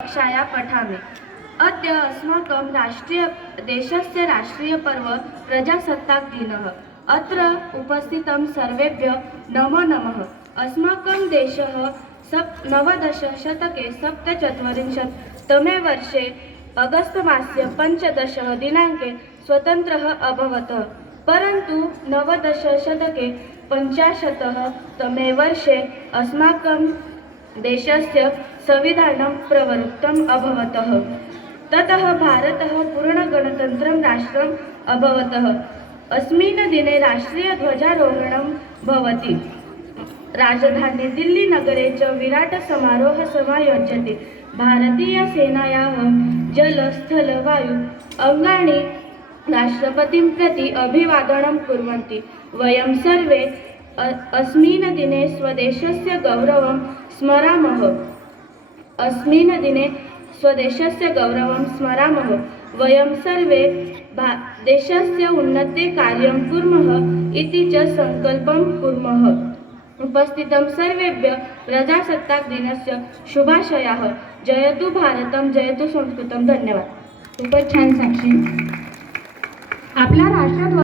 कक्षाया पठामि। अद्य अस्माकं देशस्य राष्ट्रीयपर्व प्रजासत्ताकदिनः। अत्र उपस्थितं सर्वेभ्यः नमो नमः। अस्माकं देशः नवदशशतके 47तमे वर्षे अगस्त मासस्य 15 दिनाङ्के स्वतन्त्रः अभवत्, परन्तु नवदशशतके 50तमे वर्षे अस्माकं देशस्य संविधानं प्रवर्तितम् अभवत्। ततः भारतः पूर्णगणतन्त्रं राष्ट्रम् अभवत्। अस्मिन् दिने राष्ट्रीयध्वजारोहणं भवति। राजधानी दिल्लीनगरे च विराट समारोहः समायोज्यते। भारतीयसेनायाः जल स्थल वायु अङ्गानि राष्ट्रपतिं प्रति अभिवादनं कुर्वन्ति। वयं सर्वे अस्मिन् दिने स्वदेशस्य गौरवं स्मरामः। वयं सर्वे देशस्य उन्नते कार्यं कुर्मः इति च सङ्कल्पं कुर्मः। उपस्थितं सर्वेभ्यः प्रजासत्ताकदिनस्य शुभाशयाः। जयतु भारतं, जयतु संस्कृतं। धन्यवाद। खूपच छान साक्षी. आपला राष्ट्रध्वज